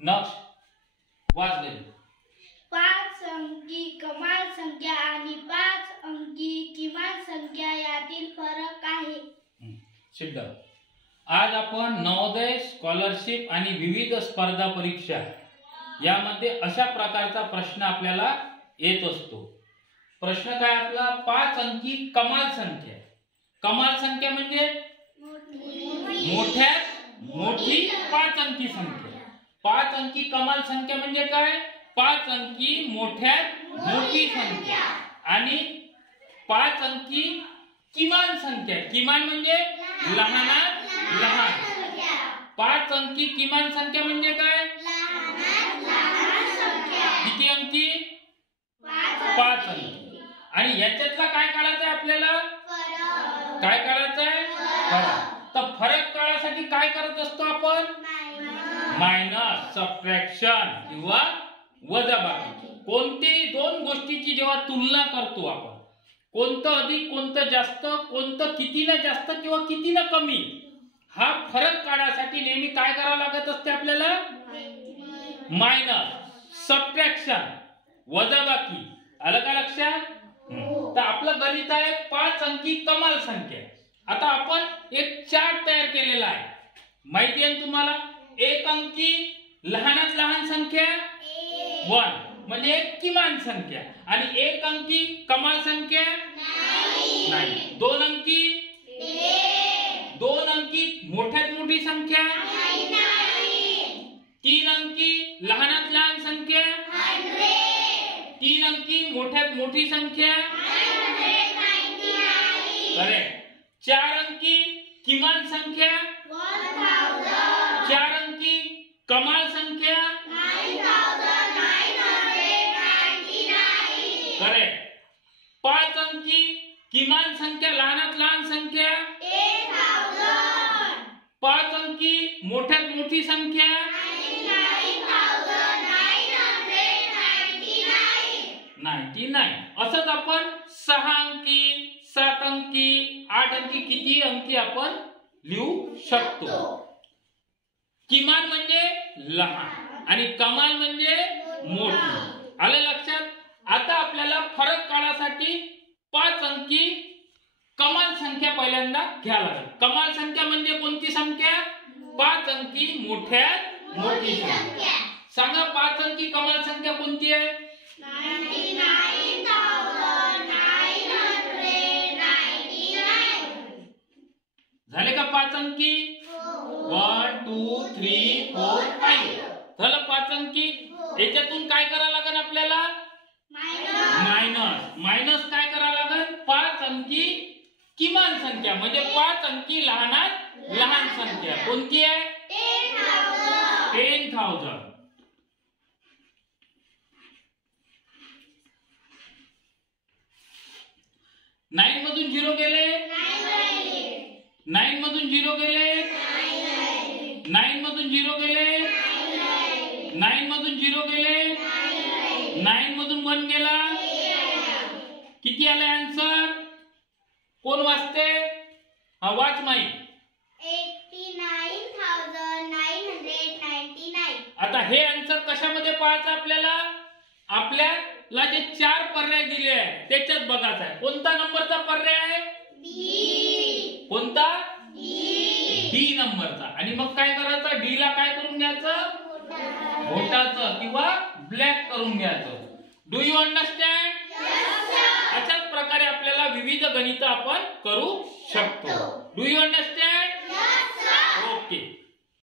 Next वाच गेली. 5 अंकी कमाल संख्या आणि 5 अंकी किमान संख्या यातील फरक आहे. सिद्ध. आज आपण नवोदय स्कॉलरशिप आणि विविध स्पर्धा परीक्षा यामध्ये अशा प्रकारचा प्रश्न आपल्याला येत असतो. प्रश्न काय आपला 5 अंकी कमाल संख्या. कमाल संख्या म्हणजे मोठ्यात मोठी 5 अंकी संख्या. 5 अंकी कमाल संख्या म्हणजे काय 5 अंकी मोठ्यात मोठी संख्या आणि 5 अंकी किमान संख्या. किमान म्हणजे लहानात लहान. 5 अंकी किमान संख्या म्हणजे काय किती अंकी 5 अंकी. आणि याच्यातला काय काढायचं आपल्याला काय काढायचं आहे फरक. तर फरक काढायसाठी काय करत असतो आपण मायनस सबट्रॅक्शन किंवा वजाबाकी. कोणत्याही दोन गोष्टीची जेव्हा तुलना करतो आपण कोणतं अधिक कोणतं जास्त कोणतं कितीने जास्त किंवा कितीने कमी हा फरक काढायसाठी नेहमी काय करावं लागत असते आपल्याला मायनस सबट्रॅक्शन वजाबाकी. आलं का लक्षात. तर आपलं गणित आहे 5 अंकी कमाल संख्या. आता आपण एक चार्ट तयार केलेला आहे माहिती आहे तुम्हाला. 1 अंकी लहानात लहान संख्या 1 म्हणजे एक किमान संख्या आणि 1 अंकी कमाल संख्या नाही. 2 अंकी 2 अंकी मोठ्यात मोठी संख्या 3 अंकी लहानात लहान संख्या 3 अंकी मोठ्यात मोठी संख्या करेक्ट. 4 अंकी किमान संख्या 4 अंकी कमाल संख्या करेक्ट. 5 अंकी किमान संख्या लहानात लहान संख्या 5 अंकी मोठ्यात मोठी संख्या 99. असंच आपण 6 अंकी 7 अंकी 8 अंकी किती अंकी आपण लिहू शकतो. किमान म्हणजे लहान आणि कमाल म्हणजे मोठी. आलं लक्षात. आता आपल्याला फरक काढायसाठी 5 अंकी कमाल संख्या पहिल्यांदा घ्यायला लागेल. कमाल संख्या म्हणजे कोणती संख्या 5 अंकी मोठ्यात मोठी संख्या. सांगा 5 अंकी कमाल संख्या कोणती आहे 99,999. झाले का 5 अंकी 1 2 3 4 5 झालं 5 अंकी. याच्यातून काय करावं लागेल आपल्याला मायनस. मायनस काय करावं लागेल 5 अंकी किमान संख्या म्हणजे 5 अंकी लहानात लहान संख्या कोणती आहे 10,000. 9 मधून 0 गेले 9 मधून 0 गेले 9 मधून 0 गेले 9 मधून 0 गेले 9 मधून 1 गेला किती आले आन्सर कोण वाचते वाच माई 89,999. आता हे आन्सर कशामध्ये पाहायचं आपल्याला आपल्याला जे 4 पर्याय दिले आहेत त्याच्यात बघायचं आहे कोणता नंबरचा पर्याय आहे डी. कोणता डी नंबरचा. आणि मग काय करायचं डी ला काय करून घ्यायचं मोठाचं किंवा ब्लॅक करून घ्यायचं. Do you understand. अशाच प्रकारे आपल्याला विविध गणित आपण करू शकतो. Do you understand.